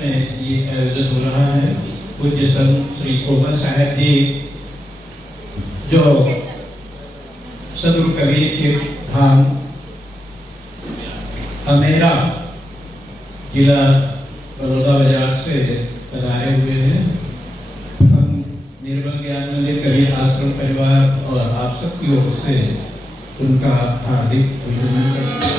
ये आयोजन हो रहा है। पूज्य संत श्री कोमल साहब जी जो सदगुरु कबीर के धाम अमेरा जिला बड़ौदा बाजार से पधारे हुए हैं। हम निर्मल ज्ञान मंदिर कबीर आश्रम परिवार और आप सबकी ओर से उनका हार्दिक अभिनंदन करते हैं।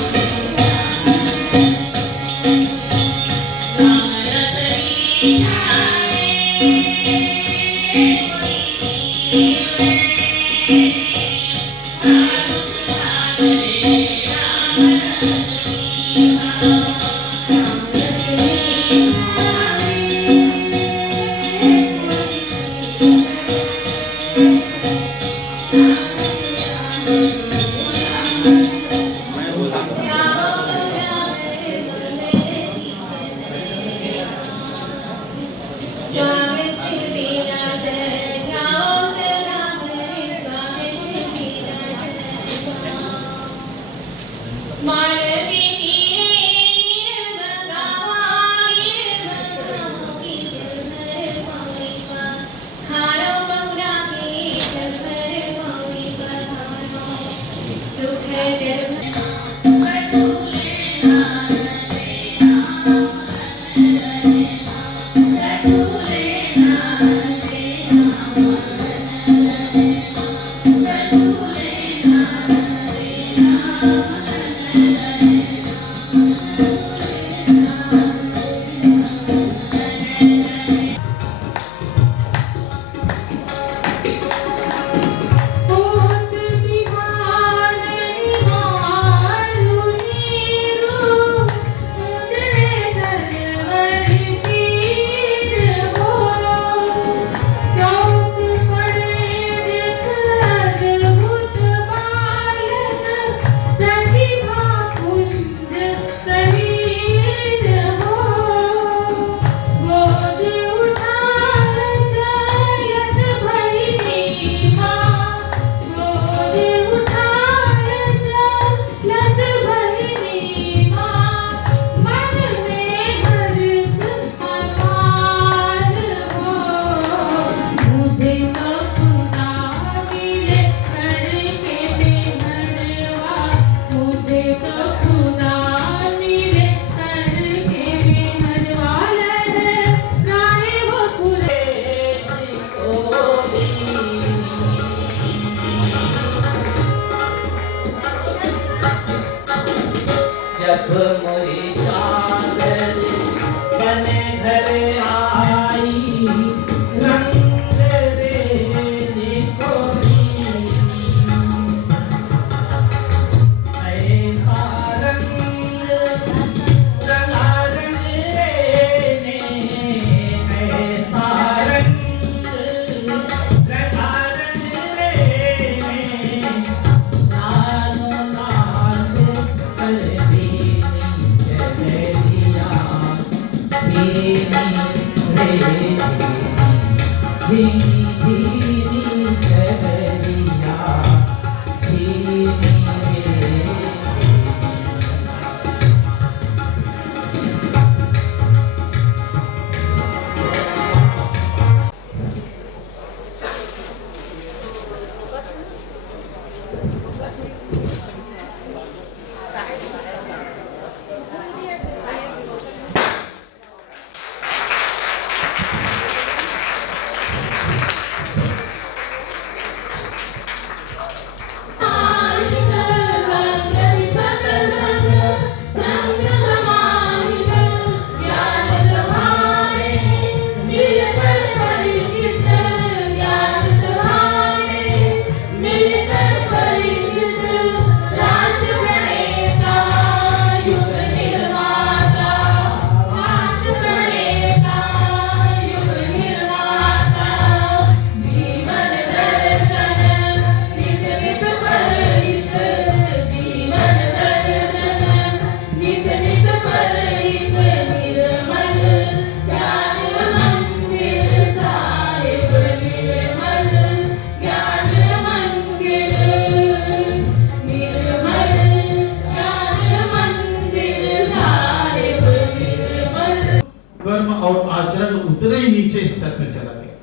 और आचरण उतने ही नीचे स्तर पर चला गया।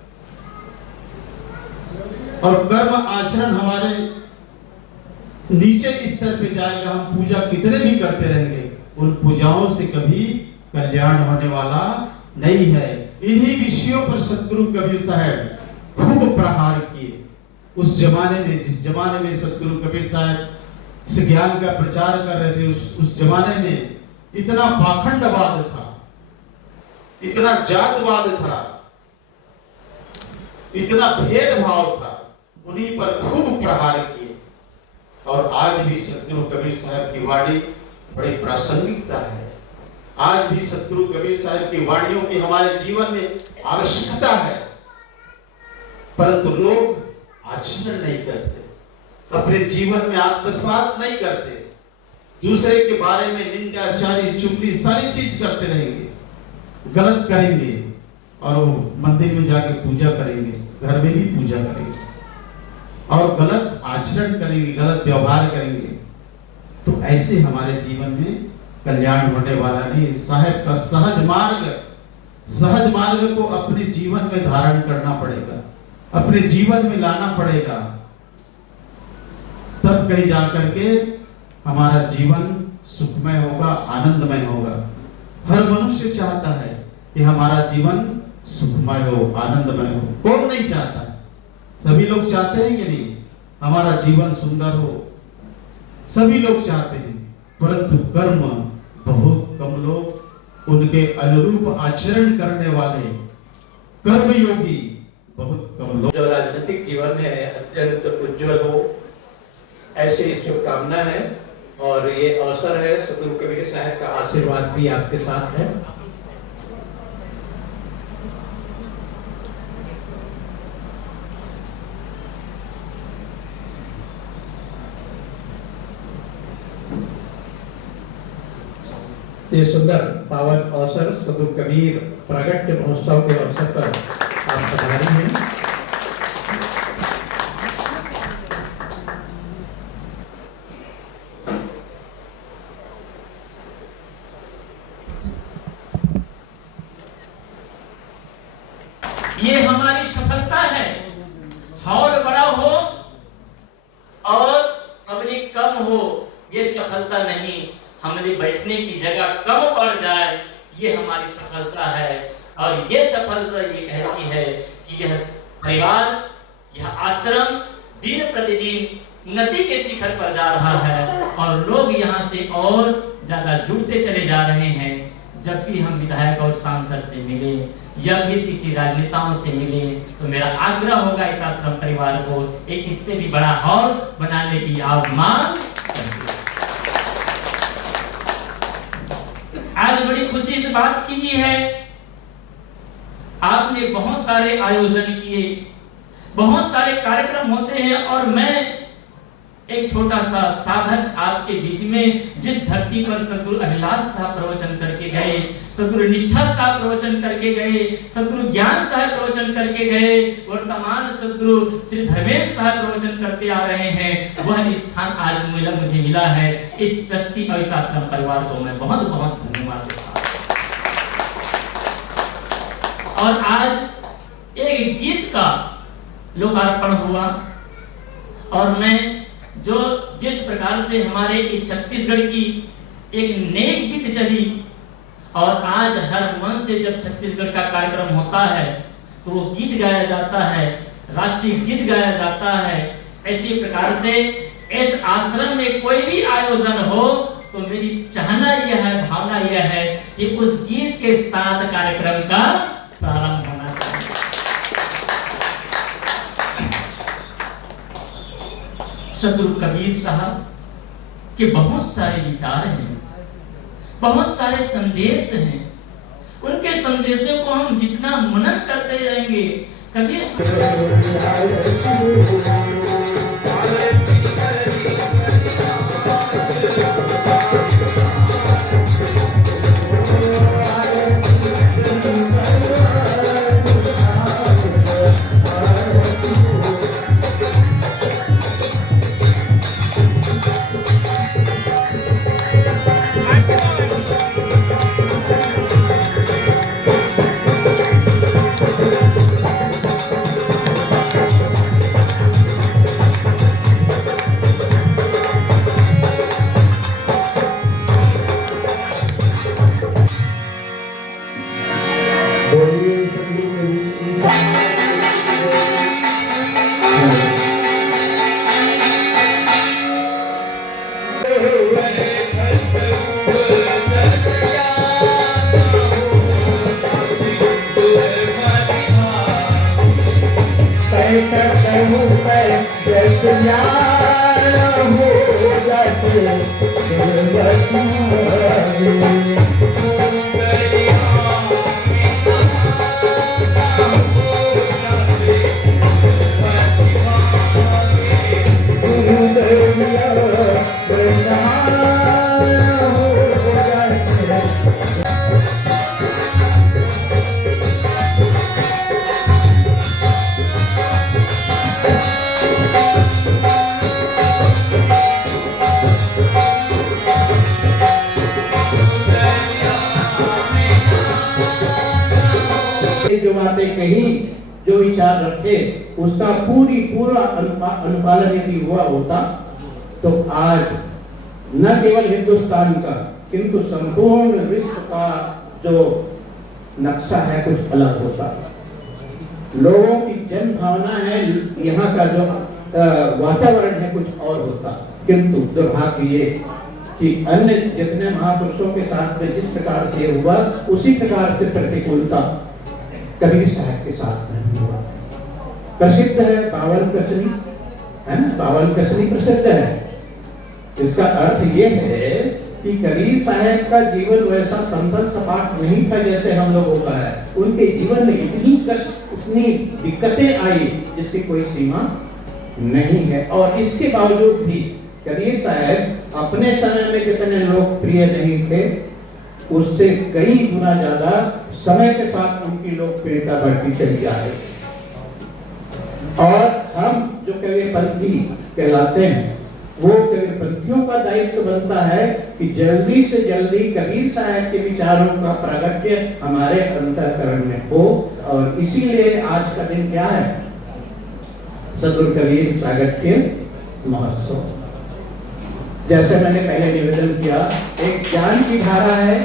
और कर्म आचरण हमारे नीचे स्तर पे जाएगा। हम पूजा कितने भी करते रहेंगे, उन पूजाओं से कभी कल्याण होने वाला नहीं है। इन्हीं विषयों पर सतगुरु कबीर साहब खूब प्रहार किए। उस जमाने में, जिस जमाने में सतगुरु कबीर साहब इस ज्ञान का प्रचार कर रहे थे, उस जमाने में इतना पाखंडवाद था, इतना जातवाद था, इतना भेदभाव था। उन्हीं पर खूब प्रहार किए। और आज भी सतगुरु कबीर साहब की वाणी बड़ी प्रासंगिकता है। आज भी सतगुरु कबीर साहब की वाणियों की हमारे जीवन में आवश्यकता है, परंतु लोग आचरण नहीं करते, अपने जीवन में आत्मसात नहीं करते, दूसरे के बारे में निंदा, चारी, चुगली सारी चीज करते रहेंगे, गलत करेंगे और वो मंदिर में जाके पूजा करेंगे, घर में भी पूजा करेंगे और गलत आचरण करेंगे, गलत व्यवहार करेंगे। तो ऐसे हमारे जीवन में कल्याण होने वाला नहीं। साहब का सहज मार्ग को अपने जीवन में धारण करना पड़ेगा, अपने जीवन में लाना पड़ेगा, तब कहीं जाकर के हमारा जीवन सुखमय होगा, आनंदमय होगा। हर मनुष्य चाहता है कि हमारा जीवन सुखमय हो, आनंदमय हो। कौन नहीं चाहता है? सभी लोग चाहते हैं कि नहीं हमारा जीवन सुंदर हो? सभी लोग चाहते हैं, परंतु कर्म बहुत कम लोग, उनके अनुरूप आचरण करने वाले कर्मयोगी बहुत कम लोग। जो राजनीतिक जीवन है अत्यंत उज्जवल हो, ऐसी शुभकामना है। और ये अवसर है, सतगुरु कबीर साहब का आशीर्वाद भी आपके साथ है। ये सुंदर पावन अवसर सतगुरु कबीर प्रागट्य महोत्सव के अवसर पर आप पधारी हैं। ये हमारी सफलता है। हॉल बड़ा हो और पब्लिक कम हो, ये सफलता नहीं। हमारे बैठने की जगह कम पड़ जाए, ये हमारी सफलता है। और ये सफलता ये कहती है कि यह परिवार, यह आश्रम दिन प्रतिदिन उन्नति के शिखर पर जा रहा है और लोग यहाँ से और ज्यादा जुड़ते चले जा रहे हैं। जब भी हम विधायक और सांसद से मिले या फिर किसी राजनेताओं से मिले, तो मेरा आग्रह होगा इस आश्रम परिवार को एक इससे भी बड़ा हॉल बनाने की आप मांग। आज बड़ी खुशी से बात की है, आपने बहुत सारे आयोजन किए, बहुत सारे कार्यक्रम होते हैं और मैं एक छोटा सा साधक आपके बीच में, जिस धरती पर सतगुरु अभिलाष साहब प्रवचन करके गए, सतगुरु निष्ठा साहब प्रवचन करके गए, सतगुरु ज्ञान साहब प्रवचन करके गए, वर्तमान सतगुरु श्री धर्मेंद्र साहब प्रवचन करते आ रहे हैं, वह स्थान आज मुझे मिला है। इस ट्रस्टी और इस आश्रम परिवार को मैं बहुत बहुत धन्यवाद देता हूं। और आज एक गीत का लोकार्पण हुआ और मैं जो जिस प्रकार से हमारे छत्तीसगढ़ की एक नेक गीत चली और आज हर मन से जब छत्तीसगढ़ का कार्यक्रम होता है तो वो गीत गाया जाता है, राष्ट्रीय गीत गाया जाता है। इसी प्रकार से इस आश्रम में कोई भी आयोजन हो तो मेरी चाहना यह है, भावना यह है कि उस गीत के साथ कार्यक्रम का प्रारंभ होना चाहिए। सतगुरु कबीर साहब के बहुत सारे विचार हैं, बहुत सारे संदेश हैं। उनके संदेशों को हम जितना मनन करते रहेंगे, कबीर जैसे यार हो जैसे जो बातें कही, जो विचार रखे, उसका पूरा अनुपालन यदि हुआ होता तो आज न केवल हिंदुस्तान का किंतु संपूर्ण विश्व का जो नक्शा है कुछ अलग होता। लोगों की जन भावना है, यहाँ का जो वातावरण है कुछ और होता। किंतु दुर्भाग्य ये कि अन्य जितने महापुरुषों के साथ में जिस प्रकार से हुआ उसी प्रकार से प्रतिकूलता कबीर साहब के साथ नहीं हुआ। प्रसिद्ध है पावन कसनी, है ना, पावन कसनी प्रसिद्ध है। इसका अर्थ ये है कि कबीर साहब का जीवन वैसा समतल सपाट नहीं था जैसे हम लोगों का है। उनके जीवन में इतनी कष्ट, इतनी दिक्कतें आई जिसकी कोई सीमा नहीं है। और इसके बावजूद भी कबीर साहब अपने समय में जितने लोकप्रिय नहीं थे उससे कई गुना ज्यादा समय के साथ उनकी लोकप्रियता बढ़ती चली जा रही। और हम जो कबीरपंथी कहलाते हैं वो कबीरपंथियों का दायित्व बनता है कि जल्दी से जल्दी कबीर साहब के विचारों का प्रागट्य हमारे अंतःकरण में हो। और इसीलिए आज का दिन क्या है? सदगुरु कबीर प्रागट्य महोत्सव। जैसे मैंने पहले निवेदन किया, एक ज्ञान की धारा है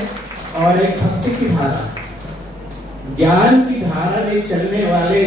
और एक भक्ति की धारा। ज्ञान की धारा में चलने वाले